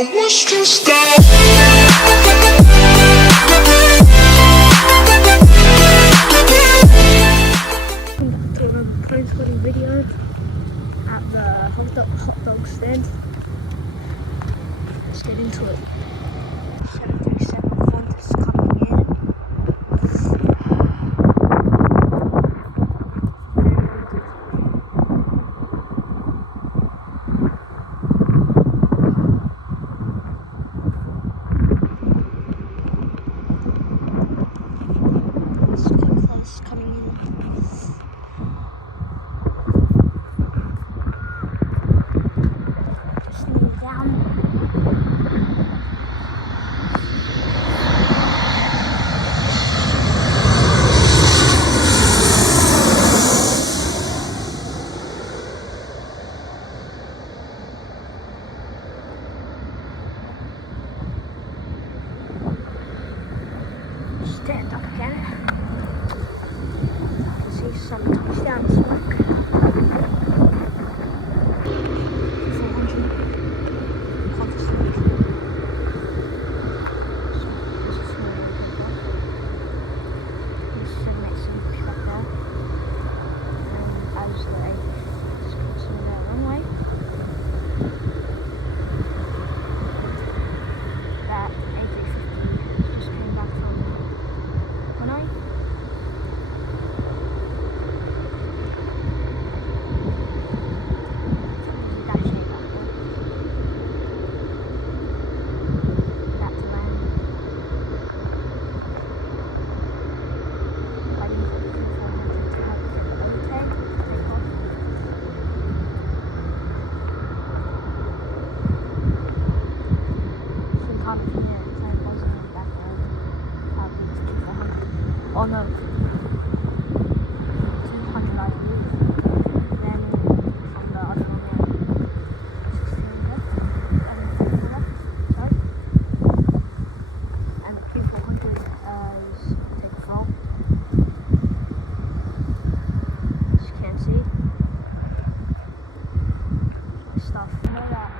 I was just down. To another postcoding video at the hot dog stand. Let's get into it. 737 contest coming in. It's quite close coming in. Stand up again. I can see some touchdown smoke. 400 contest lead. So this is where we go. This makes some pick up there. And as they just continue their runway. That A350 just came back from Hanoi. Oh no, 200 I believe. Then on the other one there, 16 left, sorry. And the Q400 is taken from. As you can see, my stuff. You know that.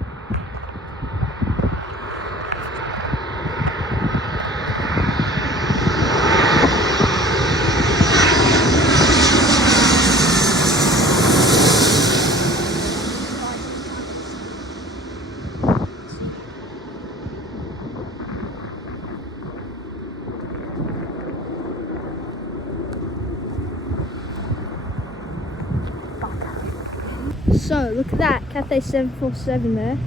So look at that, Cathay 747 there.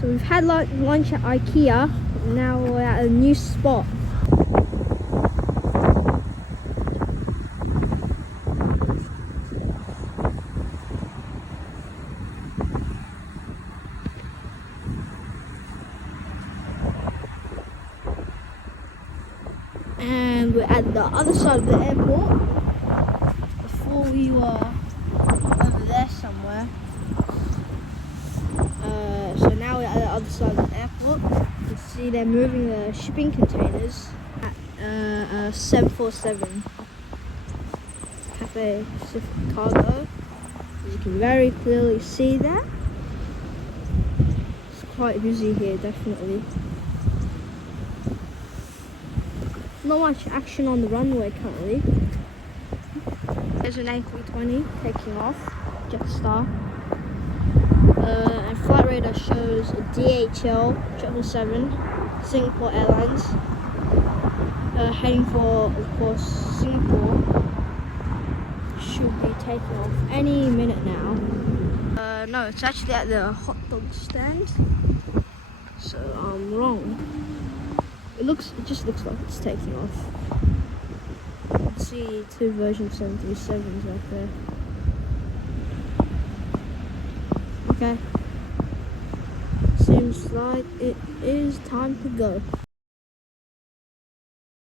So we've had lunch at IKEA, now we're at a new spot. And we're at the other side of the airport. Before we were over there somewhere. So now we're at the other side of the airport. You can see they're moving the shipping containers at 747 Cathay Pacific Cargo. As you can very clearly see that. It's quite busy here, definitely. Not much action on the runway currently. There's an A320 taking off, Jetstar. And flight radar shows a DHL 777 Singapore Airlines heading for, of course, Singapore. Should be taking off any minute now. No, it's actually at the hot dog stand. So I'm wrong. It just looks like it's taking off. You can see two version 737s right there. Okay. Seems like it is time to go.